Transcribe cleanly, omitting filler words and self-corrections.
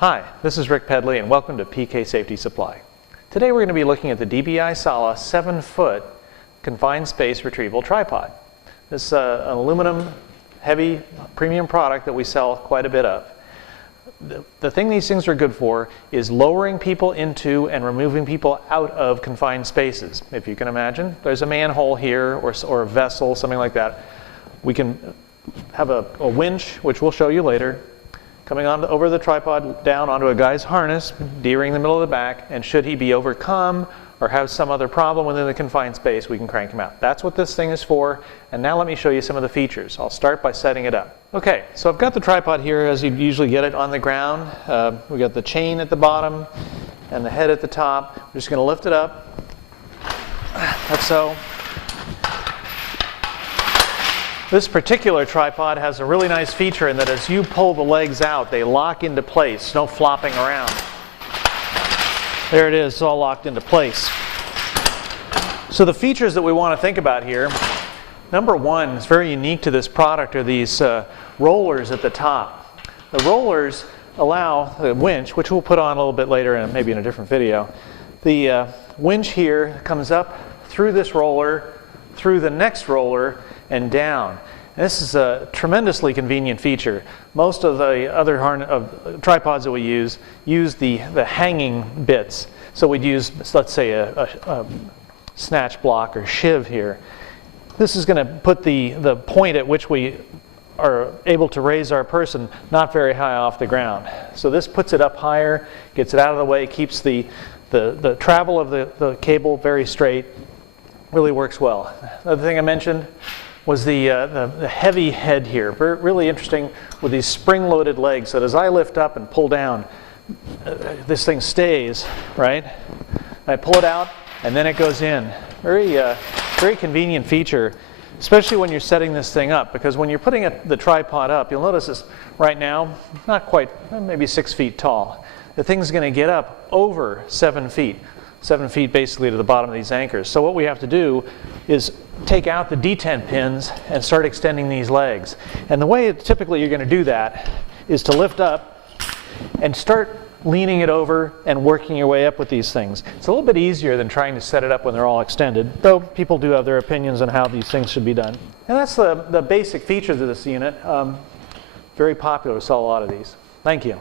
Hi, this is Rick Pedley and welcome to PK Safety Supply. Today we're going to be looking at the DBI-SALA 7-foot confined space retrieval tripod. This is an aluminum heavy premium product that we sell quite a bit of. The thing these things are good for is lowering people into and removing people out of confined spaces. If you can imagine, there's a manhole here or a vessel, something like that. We can have a winch, which we'll show you later, coming on over the tripod down onto a guy's harness, deering the middle of the back, and should he be overcome or have some other problem within the confined space, we can crank him out. That's what this thing is for, and now let me show you some of the features. I'll start by setting it up. Okay, so I've got the tripod here as you'd usually get it on the ground. We got the chain at the bottom and the head at the top. I'm just going to lift it up, like so. This particular tripod has a really nice feature in that as you pull the legs out, they lock into place, no flopping around. There it is, it's all locked into place. So the features that we want to think about here, number one, is very unique to this product, are these rollers at the top. The rollers allow the winch, which we'll put on a little bit later and maybe in a different video. The winch here comes up through this roller, through the next roller, and down. And this is a tremendously convenient feature. Most of the other tripods that we use the hanging bits. So we'd use, let's say, a snatch block or shiv here. This is going to put the point at which we are able to raise our person not very high off the ground. So this puts it up higher, gets it out of the way, keeps the travel of the cable very straight. Really works well. Another thing I mentioned was the heavy head here. Really interesting with these spring-loaded legs that as I lift up and pull down, this thing stays, right? I pull it out and then it goes in. Very convenient feature, especially when you're setting this thing up, because when you're putting the tripod up, you'll notice this right now, not quite, maybe 6 feet tall. The thing's going to get up over 7 feet. 7 feet basically to the bottom of these anchors. So what we have to do is take out the detent pins and start extending these legs. And the way typically you're going to do that is to lift up and start leaning it over and working your way up with these things. It's a little bit easier than trying to set it up when they're all extended, though people do have their opinions on how these things should be done. And that's the basic features of this unit. Very popular, we sell a lot of these. Thank you.